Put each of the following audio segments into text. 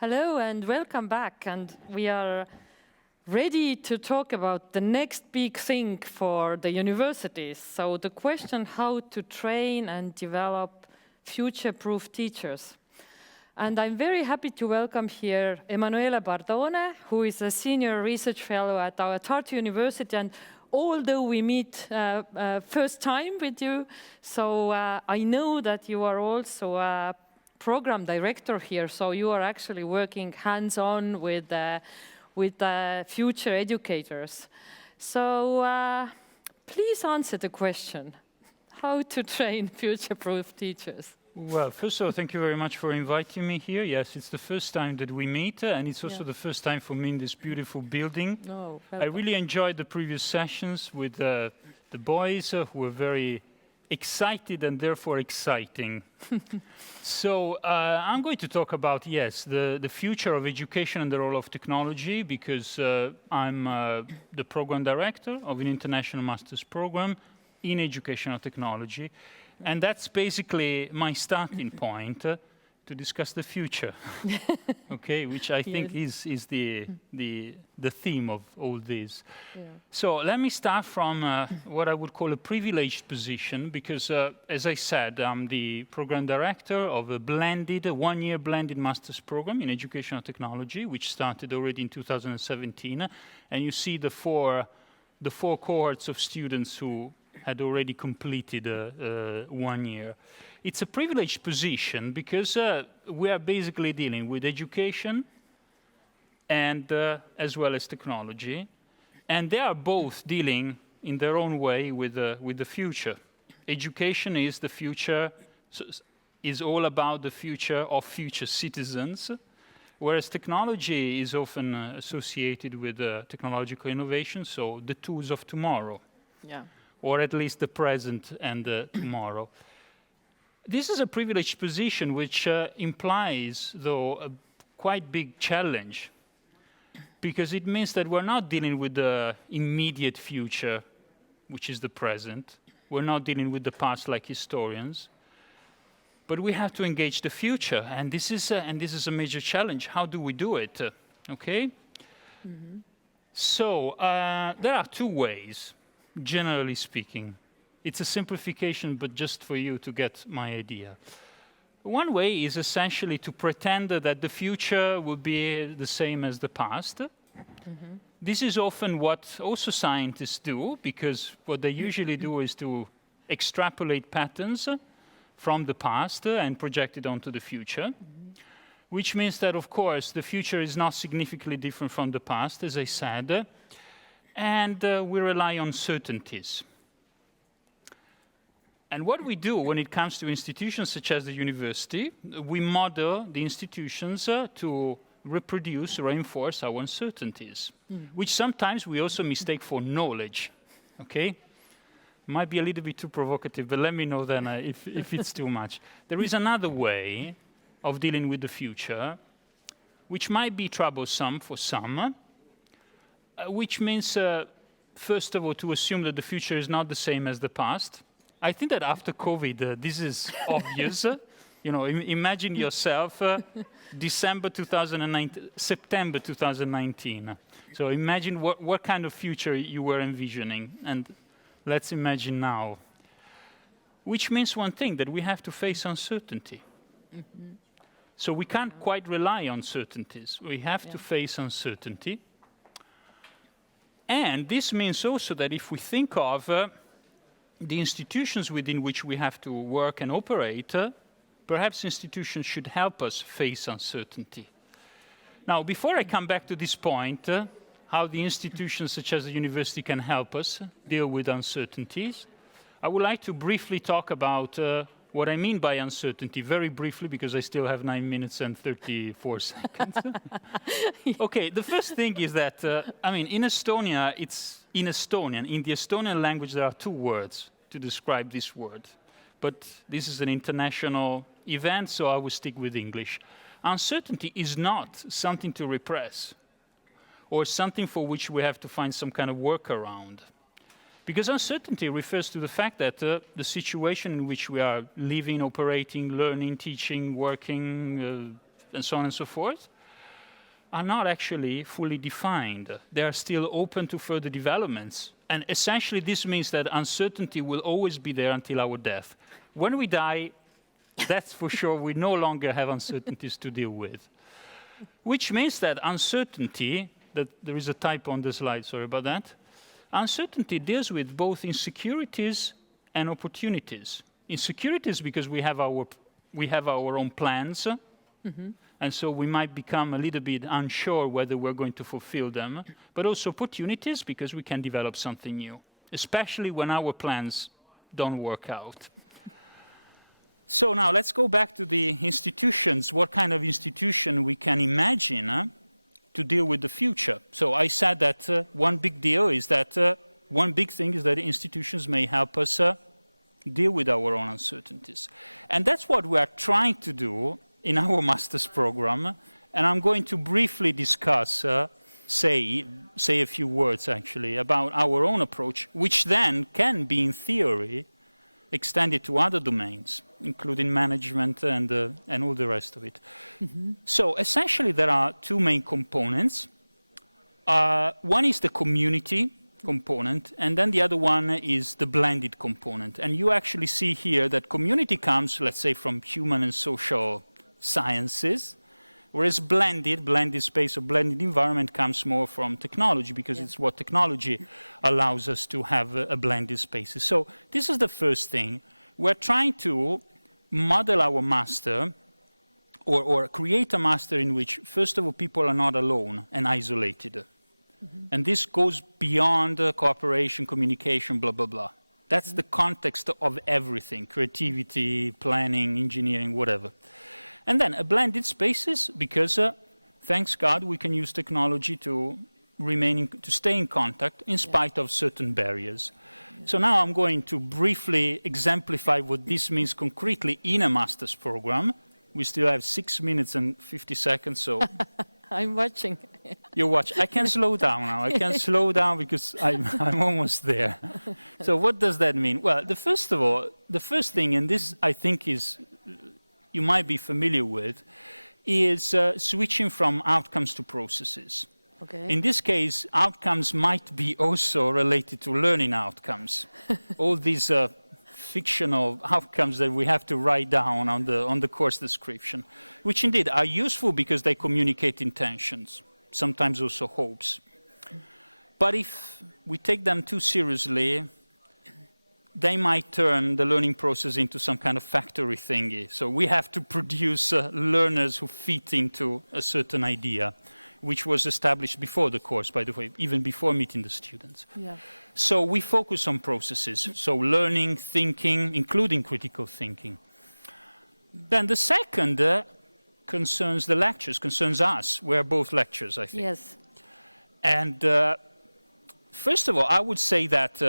Hello and welcome back. And we are ready to talk about the next big thing for the universities. So the question how to train and develop future-proof teachers. And I'm very happy to welcome here Emanuele Bardone, who is a senior research fellow at our Tartu University. And although we meet first time with you, so I know that you are also a program director here, so you are actually working hands-on with future educators. So please answer the question, how to train future-proof teachers? Well, first of all, thank you very much for inviting me here. Yes, it's the first time that we meet, and it's also the first time for me in this beautiful building. Oh, I really enjoyed the previous sessions with the boys who were very excited and therefore exciting. So I'm going to talk about, yes, the future of education and the role of technology, because I'm the program director of an international master's program in educational technology. And that's basically my starting point to discuss the future, okay, which I think is the theme of all this. Yeah. So let me start from what I would call a privileged position, because as I said, I'm the program director of a one-year blended master's program in educational technology, which started already in 2017. And you see the four cohorts of students who had already completed 1 year. It's a privileged position because we are basically dealing with education and as well as technology, and they are both dealing in their own way with the future. Education is the future, is all about the future of future citizens, whereas technology is often associated with technological innovation, so the tools of tomorrow. Yeah. Or at least the present and tomorrow. This is a privileged position which implies, though, a quite big challenge, because it means that we're not dealing with the immediate future, which is the present. We're not dealing with the past like historians, but we have to engage the future, and this is a major challenge. How do we do it? Okay? Mm-hmm. So there are two ways. Generally speaking. It's a simplification, but just for you to get my idea. One way is essentially to pretend that the future will be the same as the past. Mm-hmm. This is often what also scientists do, because what they usually do is to extrapolate patterns from the past and project it onto the future, which means that, of course, the future is not significantly different from the past, as I said, and we rely on certainties. And what we do when it comes to institutions such as the university, we model the institutions to reproduce, reinforce our uncertainties, which sometimes we also mistake for knowledge, okay? Might be a little bit too provocative, but let me know then if it's too much. There is another way of dealing with the future, which might be troublesome for some, which means, first of all, to assume that the future is not the same as the past. I think that after COVID, this is obvious. You know, imagine yourself September 2019. So imagine what kind of future you were envisioning. And let's imagine now. Which means one thing, that we have to face uncertainty. Mm-hmm. So we can't quite rely on certainties. We have to face uncertainty. And this means also that if we think of the institutions within which we have to work and operate, perhaps institutions should help us face uncertainty. Now, before I come back to this point, how the institutions such as the university can help us deal with uncertainties, I would like to briefly talk about what I mean by uncertainty, very briefly, because I still have 9 minutes and 34 seconds. Okay, the first thing is that, in Estonia, in the Estonian language, there are two words to describe this word. But this is an international event, so I will stick with English. Uncertainty is not something to repress, or something for which we have to find some kind of workaround. Because uncertainty refers to the fact that the situation in which we are living, operating, learning, teaching, working, and so on and so forth, are not actually fully defined. They are still open to further developments. And essentially, this means that uncertainty will always be there until our death. When we die, that's for sure, we no longer have uncertainties to deal with. Which means that uncertainty, that there is a typo on the slide, sorry about that. Uncertainty deals with both insecurities and opportunities. Insecurities because we have our own plans, and so we might become a little bit unsure whether we're going to fulfill them, but also opportunities because we can develop something new, especially when our plans don't work out. So now let's go back to the institutions, what kind of institution we can imagine to deal with the future. So I said that one big deal is that, one big thing is that institutions may help us deal with our own uncertainties. And that's what we are trying to do in our master's program, and I'm going to briefly discuss, say a few words actually, about our own approach, which then can be, in theory, extended to other domains, including management and all the rest of it. So essentially there are two main components. One is the community component, and then the other one is the blended component. And you actually see here that community comes, let's say, from human and social sciences, whereas blended space or blended environment comes more from technology, because it's what technology allows us to have a blended spaces. So this is the first thing. We're trying to model our master or create a master in which, first of all, people are not alone and isolated. And this goes beyond cooperation, communication, blah, blah, blah. That's the context of everything, creativity, planning, engineering, whatever. And then a blended spaces, because thanks God we can use technology to stay in contact in spite of certain barriers. So now I'm going to briefly exemplify what this means concretely in a master's program. We still have 6 minutes and 50 seconds, so... I'm watching. You watch. I can slow down now. I can slow down because I'm almost there. So what does that mean? Well, the first thing, and this I think is, you might be familiar with, is switching from outcomes to processes. Okay. In this case, outcomes might be also related to learning outcomes. All these fictional outcomes that we have to write down on the course description, which indeed are useful because they communicate intentions, sometimes also hopes. But if we take them too seriously, they might turn the learning process into some kind of factory thingy. So we have to produce learners who fit into a certain idea, which was established before the course, by the way, even before meeting the students. Yeah. So we focus on processes, so learning, thinking, including critical thinking. Then the second concerns the lectures, concerns us. We're both lecturers, I think. Yes. And first of all, I would say that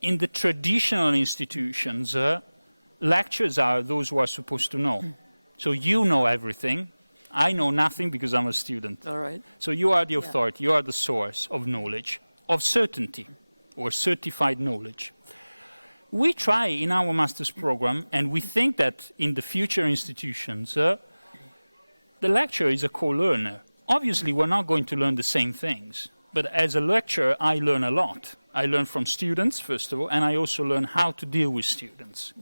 in the traditional institutions, lecturers are those who are supposed to know. So you know everything. I know nothing because I'm a student. All right. So you are the authority, you are the source of knowledge, of certainty, or certified knowledge. We try in our master's program, and we think that in the future institutions, the lecturer is a co-learner. Obviously, we're not going to learn the same things, but as a lecturer, I learn a lot. I learn from students, first of all, and I also learn how to deal with students,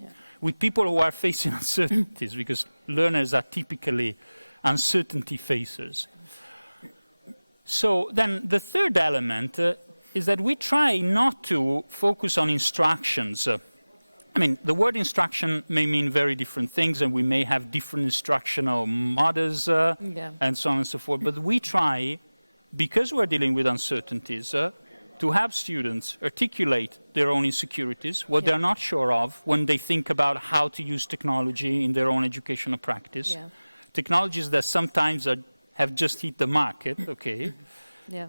with people who are facing uncertainties, because learners are typically uncertainty facers. So then the third element is that we try not to focus on instructions. I mean, the word instruction may mean very different things, and we may have different instructional models and so on and so forth, but we try, because we're dealing with uncertainties, to have students articulate their own insecurities, what they're not sure of when they think about how to use technology in their own educational practice. Technologies that sometimes have just hit the market,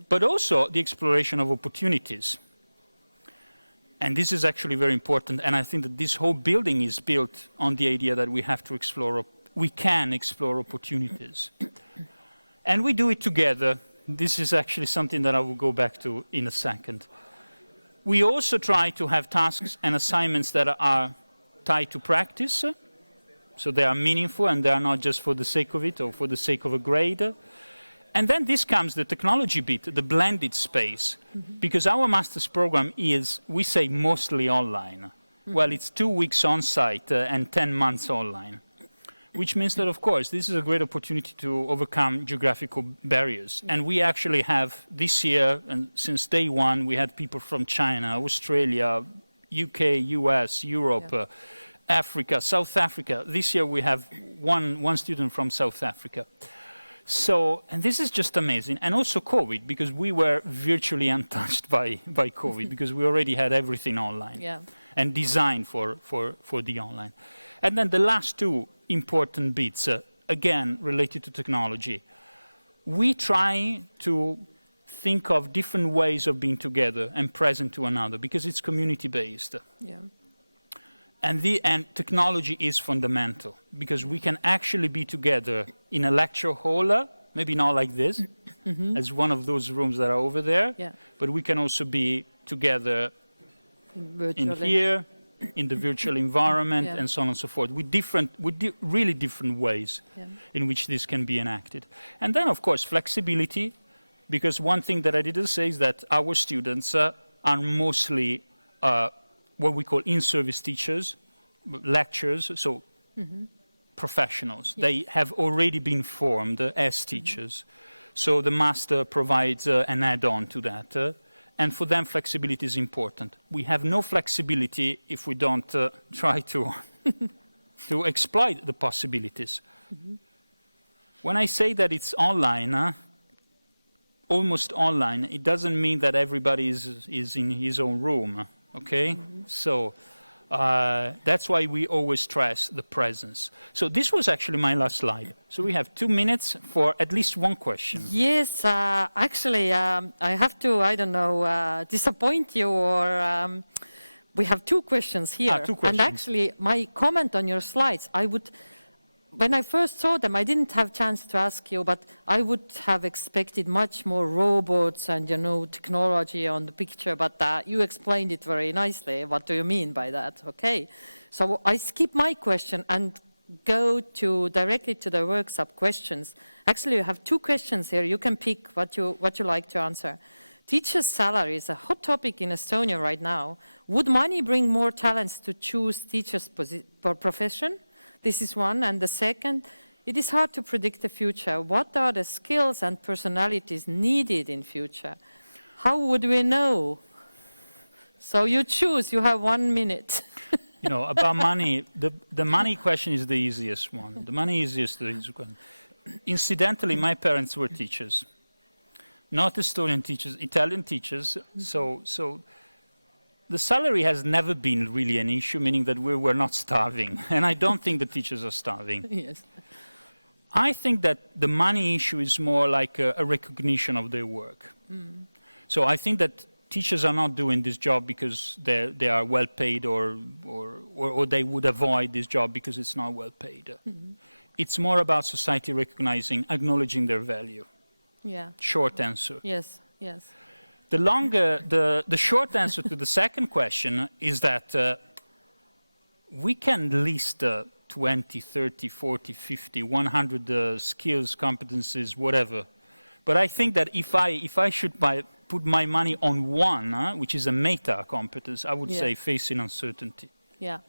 but also the exploration of opportunities. And this is actually very important, and I think that this whole building is built on the idea that we have to explore, we can explore opportunities. And we do it together. This is actually something that I will go back to in a second. We also try to have tasks and assignments that are tied to practice, so they are meaningful and they are not just for the sake of it or for the sake of a grade. And then this comes the technology bit, the blended space, because our master's program is, we say, mostly online. Well, it's 2 weeks on site and 10 months online, which means that, of course, this is a great opportunity to overcome geographical barriers. And we actually have this year, and since day one, we had people from China, Australia, UK, US, Europe, Africa, South Africa. This year we have one student from South Africa. So, and this is just amazing. And also COVID, because we were virtually untouched by COVID, because we already had everything online and designed for the online. And then the last two important bits, again, related to technology. We try to think of different ways of being together and present to another, because it's community-based. Yeah. And technology is fundamental, because we can actually be together in a lecture hall, maybe not like this, as one of those rooms that are over there, but we can also be together in here, in the virtual environment, and so on and so forth, with really different ways in which this can be enacted. And then, of course, flexibility, because one thing that I didn't say is that our students are mostly what we call in-service teachers, lecturers, so professionals. They have already been formed as teachers. So the master provides an add-on to that. And for them, flexibility is important. We have no flexibility if we don't try to exploit the possibilities. When I say that it's online, almost online, it doesn't mean that everybody is in his own room. Okay, so that's why we always stress the presence. So this was actually my last slide. So we have 2 minutes for at least one question. Yes, actually, I have to, I don't know, disappoint you, or we have 2 questions here. 2 questions. And actually, my comment on your slides, when I first saw them, I didn't have a chance to ask you, but I would have expected much more robots and, technology on the picture, but you explained it very nicely. What do you mean by that? Okay. So I skip my question and go directly to the workshop questions. Actually, you have 2 questions here. You can pick what you like to answer. Teachers' salary is a hot topic in Estonia right now. Would money bring more talents to choose teachers' profession? This is one. And the second, it is hard to predict the future. What are the skills and personalities needed in future? How would we know? So you choose, you have 1 minute. About money, the money question is the easiest one. The money is the easiest one. Incidentally, my parents were teachers. Not Estonian teachers, Italian teachers. So the salary has never been really an issue, meaning that we were not starving. And I don't think the teachers are starving. Yes. I think that the money issue is more like a recognition of their work. So I think that teachers are not doing this job because they are well paid, or they would avoid this job because it's not well paid. It's more about society recognizing, acknowledging their value. Yeah. Short answer. Yes, yes. The short answer to the second question is that we can list 20, 30, 40, 50, 100 skills, competencies, whatever. But I think that if I should put my money on one, which is a meta competence, I would say facing uncertainty. Yeah.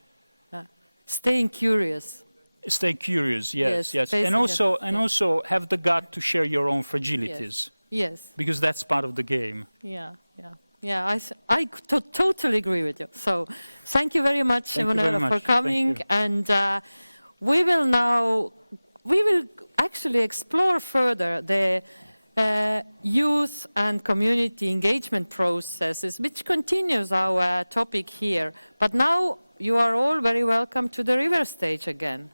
Staying curious. Stay curious, yes. And also have the gut to share your own fragilities. Yes. Because that's part of the game. Yeah, I totally agree with you. So thank you very much, Emanuele, for coming. And we will actually explore further the youth and community engagement processes, which continues our topic here. But now you are all very welcome to the river stage again.